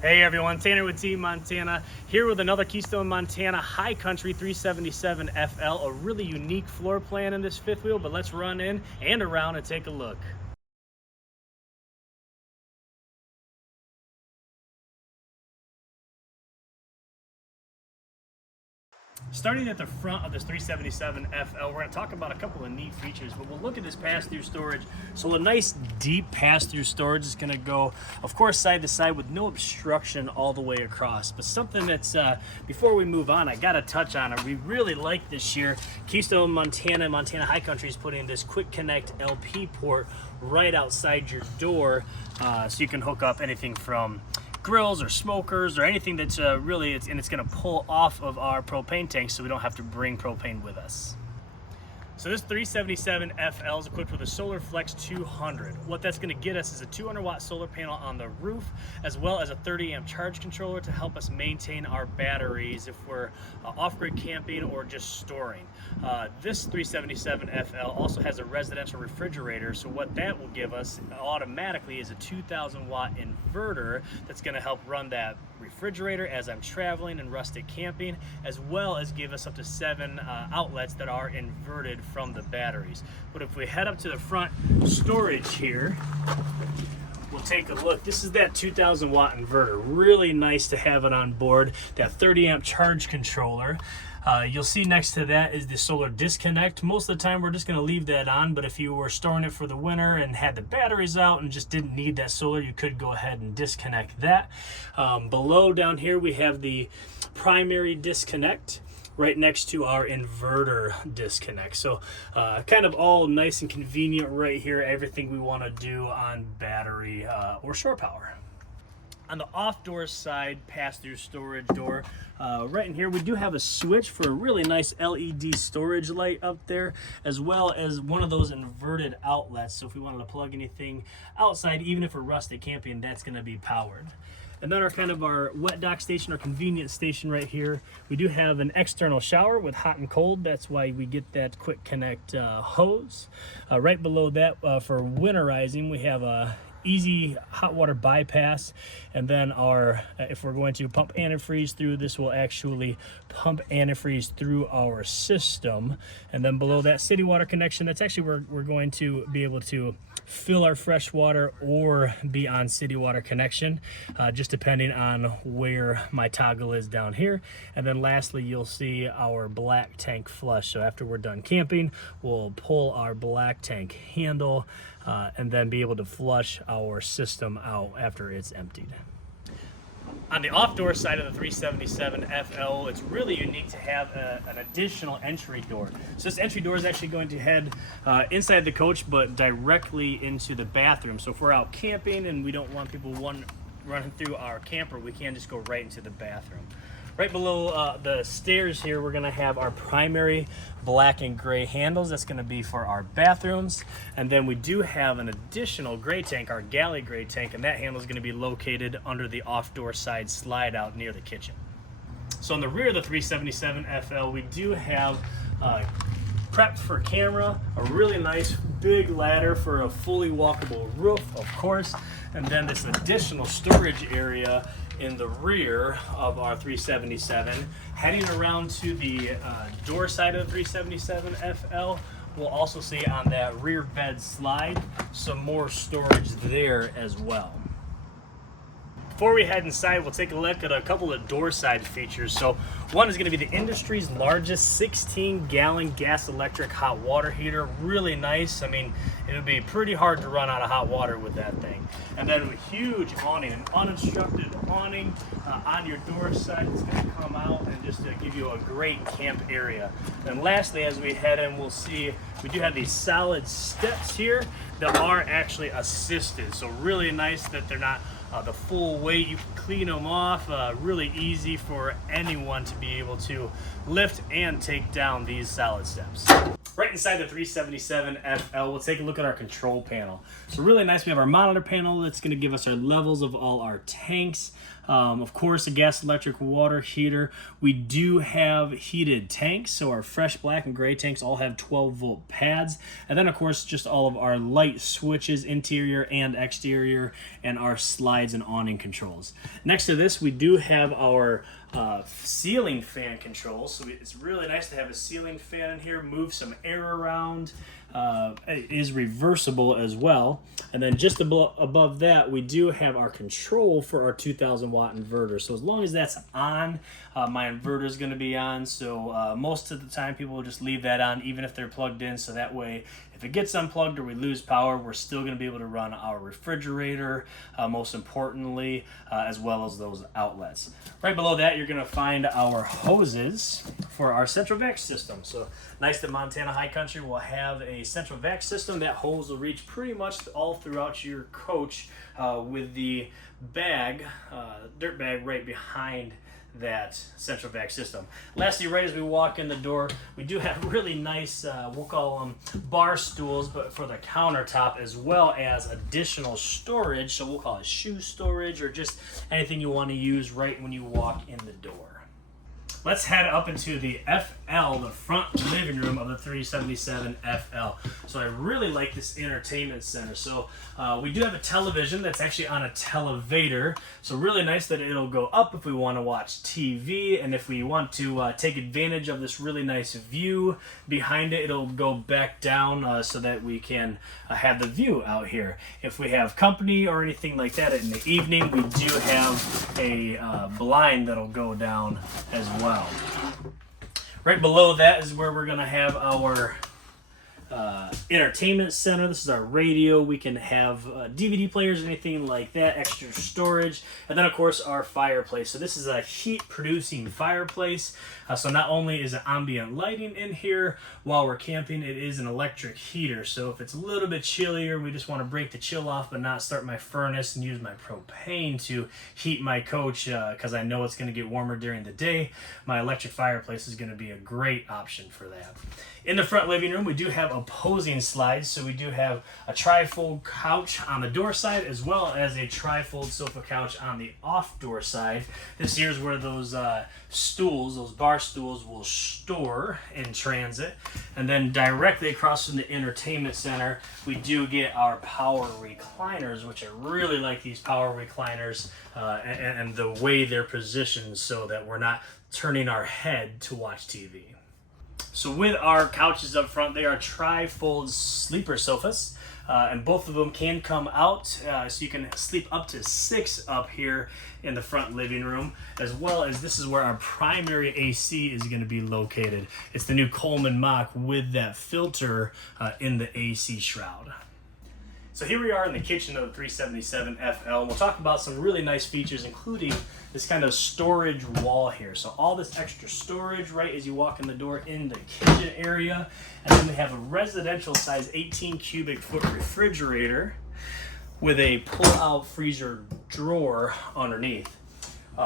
Hey everyone, Tanner with Team Montana here with another Keystone Montana High Country 377 FL, a really unique floor plan in this fifth wheel, but let's run in and around and take a look. Starting at the front of this 377 FL, we're going to talk about a couple of neat features, but we'll look at this pass-through storage. So a nice deep pass-through storage is going to go, of course, side to side with no obstruction all the way across. But something that's, before we move on, I got to touch on it. We really like this year. Keystone Montana High Country is putting this Quick Connect LP port right outside your door, so you can hook up anything from grills or smokers or anything that's it's going to pull off of our propane tank, so we don't have to bring propane with us. So this 377 FL is equipped with a Solar Flex 200. What that's going to get us is a 200 watt solar panel on the roof, as well as a 30 amp charge controller to help us maintain our batteries if we're off-grid camping or just storing. This 377 FL also has a residential refrigerator, so what that will give us automatically is a 2,000 watt inverter that's going to help run that refrigerator as I'm traveling and rustic camping, as well as give us up to 7 outlets that are inverted from the batteries. But if we head up to the front storage here, we'll take a look. This is that 2,000 watt inverter. Really nice to have it on board. That 30 amp charge controller. You'll see next to that is the solar disconnect. Most of the time we're just going to leave that on, but if you were storing it for the winter and had the batteries out and just didn't need that solar, you could go ahead and disconnect that. Below down here we have the primary disconnect right next to our inverter disconnect. So kind of all nice and convenient right here, everything we want to do on battery or shore power. On the off-door side, pass-through storage door, right in here, we do have a switch for a really nice LED storage light up there, as well as one of those inverted outlets. So if we wanted to plug anything outside, even if we're rustic camping, that's going to be powered. And then our wet dock station, our convenience station right here, we do have an external shower with hot and cold. That's why we get that quick connect hose. Right below that, for winterizing, we have a easy hot water bypass, and then if we're going to pump antifreeze through, this will actually pump antifreeze through our system. And then below that, city water connection, that's actually where we're going to be able to fill our fresh water or be on city water connection, just depending on where my toggle is down here. And then lastly, you'll see our black tank flush. So after we're done camping, we'll pull our black tank handle and then be able to flush our system out after it's emptied. On the off-door side of the 377 FL, it's really unique to have an additional entry door. So this entry door is actually going to head inside the coach, but directly into the bathroom. So if we're out camping and we don't want people running through our camper, we can just go right into the bathroom. Right below the stairs here, we're gonna have our primary black and gray handles. That's gonna be for our bathrooms. And then we do have an additional gray tank, our galley gray tank, and that handle is gonna be located under the off-door side slide out near the kitchen. So on the rear of the 377 FL, we do have prepped for camera, a really nice big ladder for a fully walkable roof, of course, and then this additional storage area in the rear of our 377. Heading around to the door side of the 377 FL, we'll also see on that rear bed slide some more storage there as well. Before we head inside, we'll take a look at a couple of door side features. So one is going to be the industry's largest 16-gallon gas electric hot water heater. Really nice. I mean, it would be pretty hard to run out of hot water with that thing. And then a huge awning, an unobstructed awning on your door side that's going to come out and just give you a great camp area. And lastly, as we head in, we'll see we do have these solid steps here that are actually assisted. So really nice that they're not the full weight. You can clean them off, really easy for anyone to be able to lift and take down these solid steps. Right right inside the 377 FL, we'll take a look at our control panel. So really nice, we have our monitor panel that's going to give us our levels of all our tanks. Of course, a gas, electric, water heater. We do have heated tanks, so our fresh black and gray tanks all have 12-volt pads. And then, of course, just all of our light switches, interior and exterior, and our slides and awning controls. Next to this, we do have our ceiling fan controls. So it's really nice to have a ceiling fan in here, move some air around. It is reversible as well. And then just above that, we do have our control for our 2000 watt inverter. So as long as that's on, my inverter is going to be on. So most of the time people will just leave that on even if they're plugged in. So that way, if it gets unplugged or we lose power, we're still going to be able to run our refrigerator, most importantly, as well as those outlets. Right below that, you're going to find our hoses for our central vac system. So nice that Montana High Country will have a central vac system. That hose will reach pretty much all throughout your coach with the bag, dirt bag right behind that central vac system. Lastly, right as we walk in the door, we do have really nice, we'll call them bar stools, but for the countertop, as well as additional storage. So we'll call it shoe storage or just anything you want to use right when you walk in the door. Let's head up into the FL, the front living room of the 377 FL. So I really like this entertainment center. So we do have a television that's actually on a televator. So really nice that it'll go up if we want to watch TV, and if we want to take advantage of this really nice view behind it, it'll go back down so that we can have the view out here. If we have company or anything like that in the evening, we do have a blind that'll go down as well. Right below that is where we're going to have our entertainment center. This is our radio. We can have DVD players, anything like that, extra storage, and then of course our fireplace. So this is a heat producing fireplace. So not only is it ambient lighting in here while we're camping, it is an electric heater. So if it's a little bit chillier, we just want to break the chill off but not start my furnace and use my propane to heat my coach because I know it's going to get warmer during the day, my electric fireplace is going to be a great option for that. In the front living room, we do have opposing slides. So we do have a tri-fold couch on the door side as well as a tri-fold sofa couch on the off-door side. This here is where those stools, those bar stools, will store in transit. And then directly across from the entertainment center, we do get our power recliners, which I really like these power recliners and the way they're positioned so that we're not turning our head to watch TV. So with our couches up front, they are tri-fold sleeper sofas, and both of them can come out, so you can sleep up to 6 up here in the front living room, as well as this is where our primary AC is going to be located. It's the new Coleman Mach with that filter in the AC shroud. So here we are in the kitchen of the 377 FL, and we'll talk about some really nice features, including this kind of storage wall here. So all this extra storage right as you walk in the door in the kitchen area. And then we have a residential size 18 cubic foot refrigerator with a pull-out freezer drawer underneath.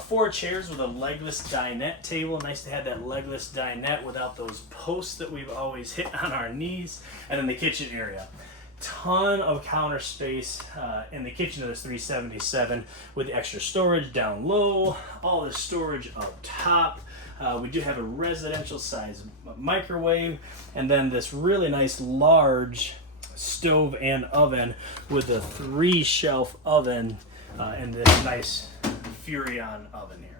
4 chairs with a legless dinette table. Nice to have that legless dinette without those posts that we've always hit on our knees. And then the kitchen area. Ton of counter space in the kitchen of this 377 with extra storage down low, all this storage up top. We do have a residential size microwave, and then this really nice large stove and oven with a 3-shelf oven and this nice Furrion oven here.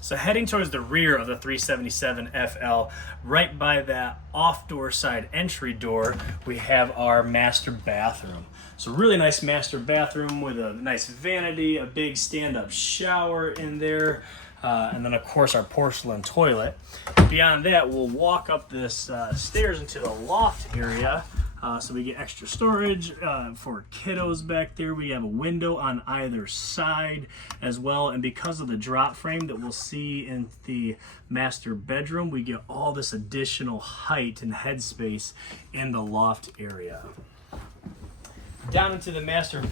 So heading towards the rear of the 377 FL, right by that off-door side entry door, we have our master bathroom. So really nice master bathroom with a nice vanity, a big stand-up shower in there, and then of course our porcelain toilet. Beyond that, we'll walk up this stairs into the loft area. So we get extra storage for kiddos back there. We have a window on either side as well. And because of the drop frame that we'll see in the master bedroom, we get all this additional height and headspace in the loft area. down into the master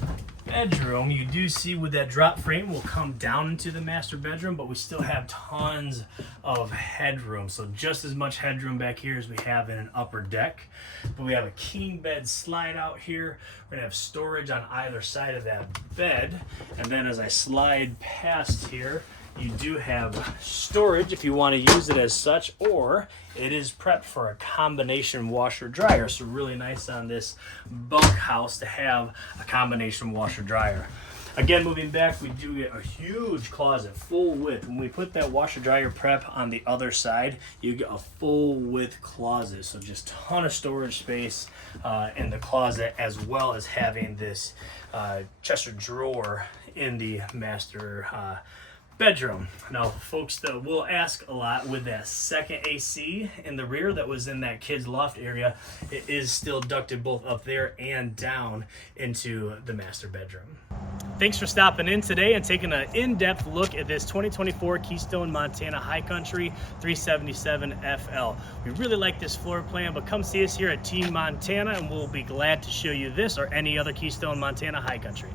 bedroom, you do see with that drop frame will come down into the master bedroom, but we still have tons of headroom. So just as much headroom back here as we have in an upper deck. But we have a king bed slide out here. We're gonna have storage on either side of that bed. And then as I slide past here, you do have storage if you want to use it as such, or it is prepped for a combination washer dryer. So really nice on this bunkhouse to have a combination washer dryer. Again, moving back, we do get a huge closet, full width. When we put that washer dryer prep on the other side, you get a full width closet. So just ton of storage space in the closet, as well as having this Chester drawer in the master bedroom. Now, folks will ask a lot with that second AC in the rear that was in that kids loft area. It is still ducted both up there and down into the master bedroom. Thanks for stopping in today and taking an in-depth look at this 2024 Keystone Montana High Country 377 FL. We really like this floor plan, but come see us here at Team Montana and we'll be glad to show you this or any other Keystone Montana High Country.